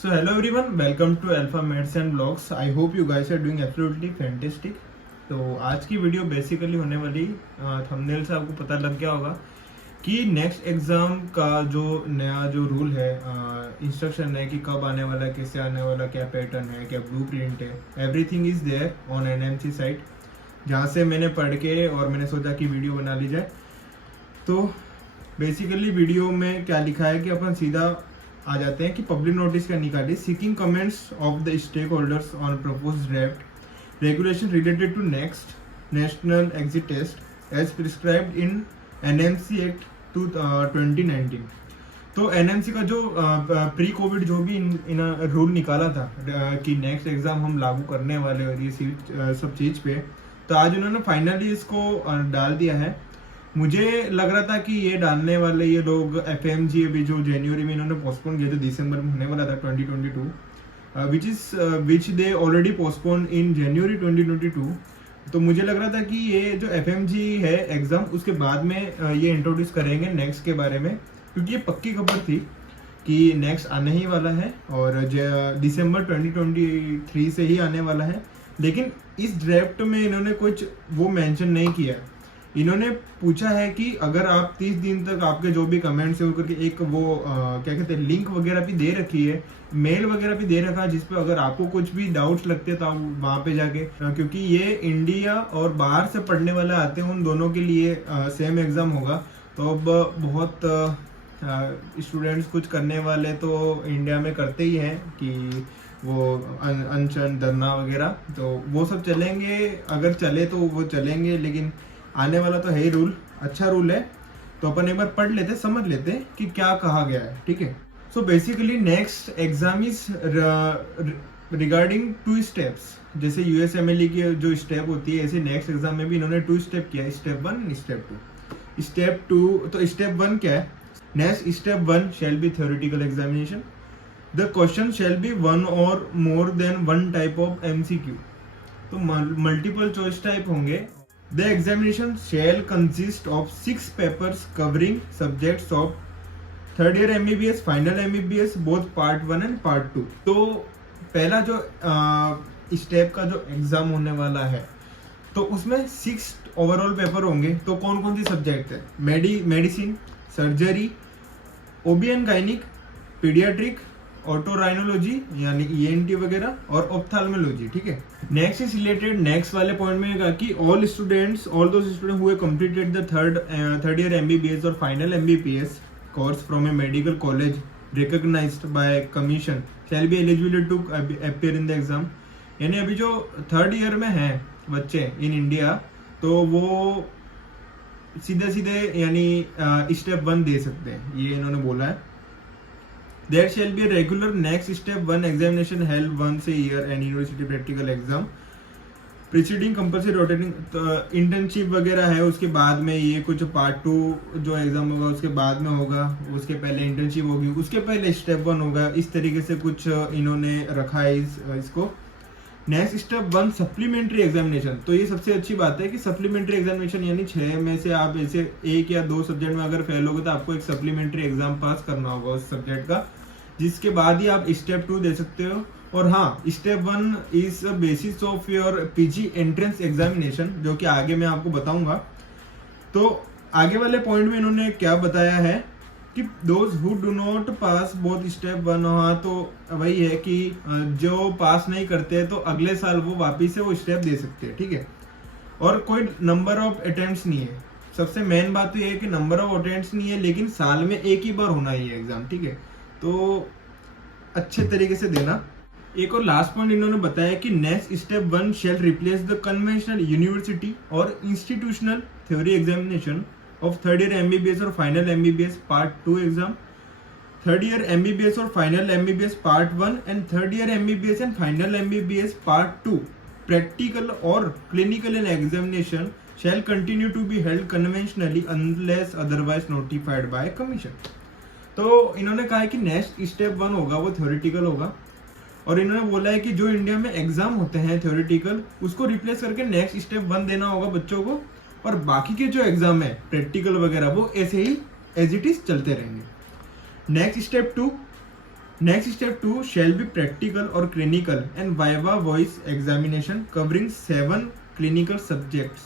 So hello everyone, welcome to Alpha Meds and Vlogs. I hope you guys are doing absolutely fantastic. तो आज की video basically होने वाली thumbnail से आपको पता लग गया होगा कि नेक्स्ट एग्जाम का जो नया जो रूल है, इंस्ट्रक्शन है कि कब आने वाला है, कैसे आने वाला, क्या पैटर्न है, क्या ब्लूप्रिंट है, everything is there on NMC site, जहाँ से मैंने पढ़ के और मैंने सोचा कि वीडियो बना ली जाए। तो बेसिकली वीडियो में क्या लिखा है कि अपन सीधा आ जाते हैं कि पब्लिक नोटिस क्या निकाली, seeking comments of the stakeholders on proposed draft regulation related to next national exit test as prescribed in NMC act 2019। तो एनएमसी का जो प्री कोविड जो भी इन रूल निकाला था कि नेक्स्ट एग्जाम हम लागू करने वाले और ये सब चीज पे, तो आज उन्होंने फाइनली इसको डाल दिया है। मुझे लग रहा था कि ये डालने वाले ये लोग एफएमजी अभी जो जनवरी में इन्होंने पोस्टपोन किया था, दिसंबर में होने वाला था 2022, विच दे ऑलरेडी पोस्टपोन इन जनवरी 2022। तो मुझे लग रहा था कि ये जो एफएमजी है एग्जाम उसके बाद में ये इंट्रोड्यूस करेंगे नेक्स्ट के बारे में, क्योंकि ये पक्की खबर थी कि नेक्स्ट आने ही वाला है और दिसंबर 2023 से ही आने वाला है। लेकिन इस ड्राफ्ट में इन्होंने कुछ वो मेंशन नहीं किया। इन्होंने पूछा है कि अगर आप 30 दिन तक आपके जो भी कमेंट्स है वो करके एक वो क्या कहते हैं लिंक वगैरह भी दे रखी है, मेल वगैरह भी दे रखा है, जिसपे अगर आपको कुछ भी डाउट्स लगते हैं तो आप वहाँ पे जाके, क्योंकि ये इंडिया और बाहर से पढ़ने वाले आते हैं उन दोनों के लिए सेम एग्जाम होगा। तो अब बहुत स्टूडेंट्स कुछ करने वाले तो इंडिया में करते ही हैं कि वो अनशन धरना वगैरह, तो वो सब चलेंगे, अगर चले तो वो चलेंगे, लेकिन आने वाला तो है ही रूल, अच्छा रूल है। तो अपन एक बार पढ़ लेते, समझ लेते कि क्या कहा गया है, ठीक है। So basically next exam is regarding 2 steps. जैसे यूएसएमएलई की जो स्टेप होती है, ऐसे नेक्स्ट एग्जाम में भी इन्होंने 2 स्टेप किया, स्टेप 1 स्टेप 2। स्टेप 2, तो स्टेप 1 क्या है? Next step 1 shall be theoretical examination. The question shall be 1 और more than 1 type of MCQ. तो मल्टीपल चॉइस टाइप होंगे। The examination shall consist of 6 papers covering subjects of third year MBBS, final MBBS, both part 1 and part 2। तो पहला जो step का जो exam होने वाला है, तो उसमें 6 ओवरऑल पेपर होंगे। तो कौन कौन सी सब्जेक्ट है? Medicine, surgery, OB and gynaec, paediatric, otorhinolaryngology यानी ईएनटी वगैरह, और ऑप्थाल्मोलॉजी, ठीक है। नेक्स्ट इज रिलेटेड, नेक्स्ट वाले पॉइंट में कहा कि all those students who completed the third year MBBS और final MBBS course from a medical college recognised by commission shall be eligible to appear in the exam. यानी अभी जो third year में है बच्चे इन इंडिया, तो वो सीधे यानी स्टेप 1 दे सकते हैं, ये इन्होंने बोला है। There shall be a regular next step 1 examination held once a year and university practical exam preceding compulsory rotating। Internship वगैरह है, उसके बाद में ये कुछ पार्ट 2 जो एग्जाम होगा उसके बाद में होगा, उसके पहले इंटर्नशिप होगी, उसके पहले स्टेप 1 होगा। इस तरीके से कुछ इन्होंने रखा है इसको। Next step 1 supplementary examination. तो ये सबसे अच्छी बात है कि सप्लीमेंट्री एग्जामिनेशन यानी 6 में से आप ऐसे 1 या 2 सब्जेक्ट में अगर फेल होगे तो आपको एक सप्लीमेंट्री एग्जाम पास करना होगा उस सब्जेक्ट का, जिसके बाद ही आप स्टेप 2 दे सकते हो। और हाँ, step 1 is basis of your PG entrance examination, जो कि आगे मैं आपको बताऊंगा। तो आगे वाले पॉइंट में इन्होंने क्या बताया है कि those who do not pass both step 1, हाँ तो वही है कि जो पास नहीं करते तो अगले साल वो वापिस से वो स्टेप दे सकते हैं, ठीक है। और कोई नंबर ऑफ अटेम्प्ट्स नहीं है। सबसे मेन बात तो ये है कि नंबर ऑफ अटेम्प्ट्स नहीं है, लेकिन साल में एक ही बार होना ही है एग्जाम, ठीक है। तो अच्छे तरीके से देना। एक और लास्ट पॉइंट इन्होंने बताया कि next step 1 shall replace the conventional university और institutional theory examination of third year MBBS और final MBBS part 2 exam, third year MBBS और final MBBS part 1 and third year MBBS and final MBBS part 2 practical और clinical examination shall continue to be held conventionally unless otherwise notified by commission. तो इन्होंने कहा है कि next step 1 होगा वो theoretical होगा, और इन्होंने बोला है कि जो इंडिया में एग्जाम होते हैं थ्योरेटिकल, उसको रिप्लेस करके नेक्स्ट स्टेप 1 देना होगा बच्चों को, और बाकी के जो एग्जाम है प्रैक्टिकल वगैरह वो ऐसे ही एज इट इज चलते रहेंगे। Next step 2 next step 2 shall be practical or clinical and viva voice examination covering 7 clinical subjects.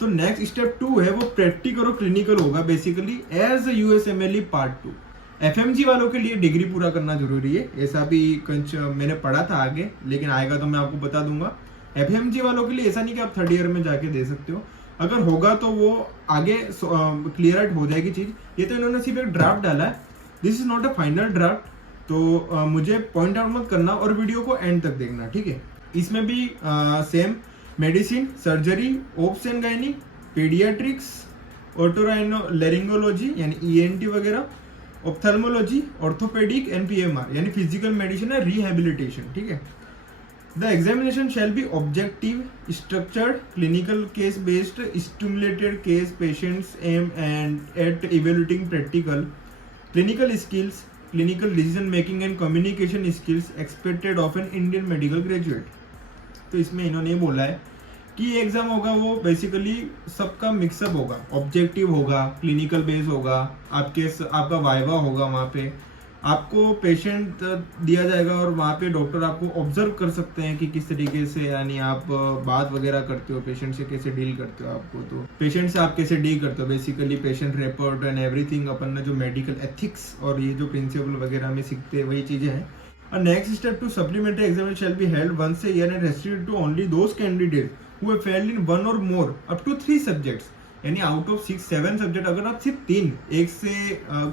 तो नेक्स्ट स्टेप 2 है वो प्रैक्टिकल और क्लिनिकल होगा basically as USMLE part 2। FMG वालों के लिए डिग्री पूरा करना जरूरी है, ऐसा भी कुछ मैंने पढ़ा था आगे, लेकिन आएगा तो मैं आपको बता दूंगा। एफएमजी वालों के लिए ऐसा नहीं कि आप 3rd ईयर में जाके दे सकते हो, अगर होगा तो वो आगे क्लियर आउट हो जाएगी चीज। ये तो इन्होंने सिर्फ एक ड्राफ्ट डाला है, this is not a final draft, तो मुझे पॉइंट आउट मत करना और वीडियो को एंड तक देखना, ठीक है। इसमें भी same medicine, surgery, obs and gynae, paediatrics, otolaryngology यानी ईएनटी वगैरह, ऑप्थेल्मोलॉजी, ऑर्थोपेडिक एंड पीएमआर यानी फिजिकल मेडिसिन और रिहेबिलिटेशन, ठीक है। The examination shall be objective, structured, clinical case based, stimulated case patients aim and at evaluating practical clinical skills, clinical decision making and communication skills expected of an Indian medical graduate. तो इसमें इन्होंने ये बोला है कि ये exam होगा वो बेसिकली सबका मिक्सअप होगा, ऑब्जेक्टिव होगा, क्लिनिकल बेस होगा, आपका वाइवा होगा, वहाँ पे आपको पेशेंट दिया जाएगा और वहाँ पे डॉक्टर आपको ऑब्जर्व कर सकते हैं कि किस तरीके से यानी आप बात वगैरह करते हो, पेशेंट से कैसे डील करते हो, आपको तो पेशेंट से आप कैसे डील करते हो, basically patient report and everything अपन ने जो मेडिकल एथिक्स और ये जो प्रिंसिपल वगैरह में सीखते हैं वही चीजें हैं। और next step 2 supplementary exam shall be held once a year and restricted to only those candidate who have failed in 1 और मोर अप टू 3 सब्जेक्ट्स, यानी आउट ऑफ 6-7 सब्जेक्ट अगर आप सिर्फ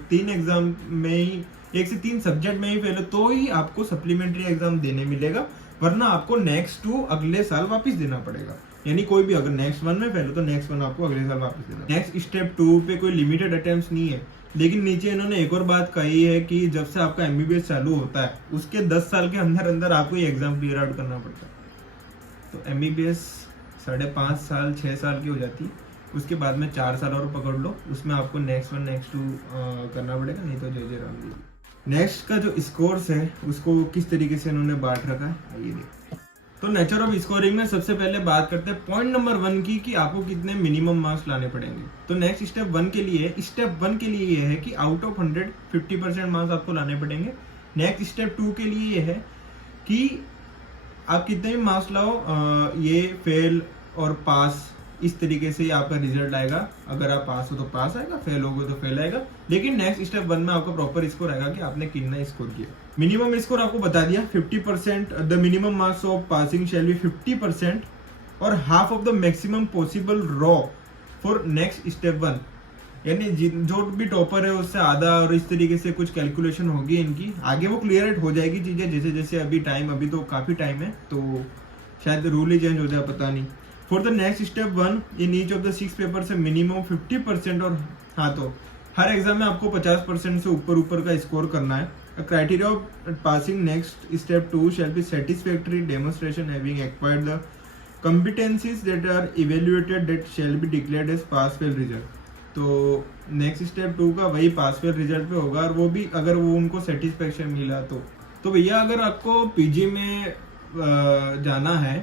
3 एग्जाम में ही 1 से 3 सब्जेक्ट में ही फेल हो तो ही आपको सप्लीमेंट्री एग्जाम देने मिलेगा, वरना आपको नेक्स्ट 2 अगले साल वापस देना पड़ेगा। यानी कोई भी अगर नेक्स्ट 1 में फेल हो तो नेक्स्ट 1 आपको अगले साल वापस देना। नेक्स्ट स्टेप 2 पे कोई लिमिटेड अटेम्प्ट्स नहीं है, लेकिन नीचे इन्होंने एक और बात कही है कि जब से आपका एमबीबीएस चालू होता है उसके 10 साल के अंदर अंदर आपको ये एग्जाम क्लियर आउट करना पड़ता है। तो एमबीबीएस 5.5 साल 6 साल की हो जाती है, उसके बाद में 4 साल और पकड़ लो, उसमें आपको नेक्स्ट 1 नेक्स्ट 2 करना पड़ेगा, नहीं तो जय राम जी। नेक्स्ट का जो स्कोर्स है उसको किस तरीके से इन्होंने बांट रखा है आइए देखते हैं। तो नेचर ऑफ स्कोरिंग में सबसे पहले बात करते हैं पॉइंट नंबर 1 की कि आपको कितने मिनिमम मार्क्स लाने पड़ेंगे। तो नेक्स्ट स्टेप 1 के लिए ये है कि आउट ऑफ 100 50% मार्क्स आपको लाने पड़ेंगे। नेक्स्ट स्टेप 2 के लिए ये है कि आप कितने भी मार्क्स लाओ, ये फेल और पास इस तरीके से आपका रिजल्ट आएगा। अगर आप पास हो तो पास आएगा, फेल होगे तो फेल आएगा, लेकिन नेक्स्ट स्टेप 1 में आपका प्रॉपर स्कोर आएगा कि आपने कितना स्कोर किया। मिनिमम स्कोर आपको बता दिया 50%, the minimum marks of passing shall be 50% और half of the maximum possible raw for next step 1, यानी जो भी टॉपर है उससे आधा, और इस तरीके से कुछ कैलकुलेशन होगी इनकी, आगे वो क्लियर हो जाएगी चीजें जैसे जैसे अभी तो काफी टाइम है, तो शायद रूल ही चेंज हो जाए, पता नहीं। For the next step 1 in each of the 6 paper से मिनिमम 50% और हाँ तो हर एग्जाम में आपको 50% से ऊपर का स्कोर करना है। Criteria of passing next step 2 shall be satisfactory demonstration having acquired the competencies that are evaluated that shall be declared as pass fail result। तो नेक्स्ट स्टेप 2 का वही पास फेल रिजल्ट पे होगा, और वो भी अगर वो उनको सेटिस्फेक्शन मिला तो भैया अगर आपको पीजी में जाना है,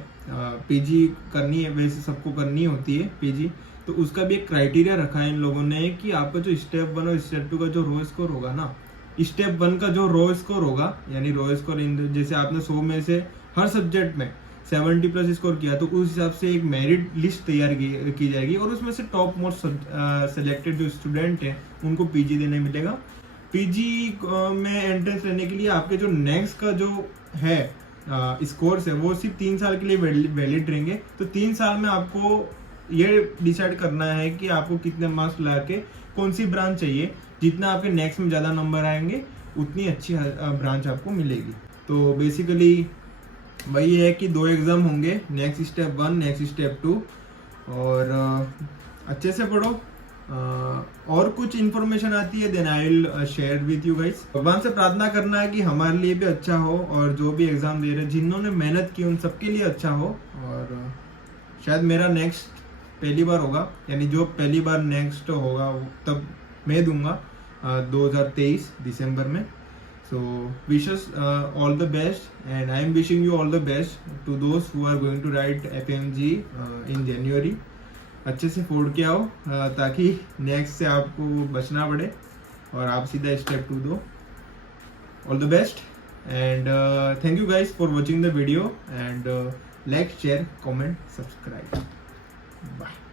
पीजी करनी है, वैसे सबको करनी होती है पीजी, तो उसका भी एक क्राइटेरिया रखा है इन लोगों ने कि आपका जो स्टेप 1 और स्टेप 2 का जो रो स्कोर होगा ना, स्टेप 1 का जो रो स्कोर होगा यानी रो स्कोर जैसे आपने 100 में से हर सब्जेक्ट में 70+ स्कोर किया तो उस हिसाब से एक मेरिट लिस्ट तैयार की जाएगी और उसमें से टॉप मोस्ट सेलेक्टेड जो स्टूडेंट हैं उनको पीजी देने मिलेगा। पीजी में एंट्रेंस लेने के लिए आपके जो नेक्स्ट का जो है स्कोर्स है वो सिर्फ 3 साल के लिए वैलिड रहेंगे। तो 3 साल में आपको ये डिसाइड करना है कि आपको कितने मार्क्स ला के कौन सी ब्रांच चाहिए, जितना आपके नेक्स्ट में ज़्यादा नंबर आएंगे उतनी अच्छी ब्रांच आपको मिलेगी। तो बेसिकली वही है कि 2 एग्जाम होंगे, नेक्स्ट स्टेप 1 नेक्स्ट स्टेप 2, और अच्छे से पढ़ो। और कुछ इन्फॉर्मेशन आती है then I will share with you guys. भगवान से प्रार्थना करना है कि हमारे लिए भी अच्छा हो और जो भी एग्जाम दे रहे हैं जिन्होंने मेहनत की उन सबके लिए अच्छा हो। और शायद मेरा नेक्स्ट पहली बार होगा, यानी जो पहली बार नेक्स्ट होगा तब मैं दूंगा 2023 दिसंबर में। So wishes all the best, and I am wishing you all the best to those who are going to write FMG in January। अच्छे से फोड़ के आओ ताकि नेक्स्ट से आपको बचना पड़े और आप सीधा स्टेप 2 दो। All the best, and thank you guys for watching the video, and like, share, comment, subscribe. Bye.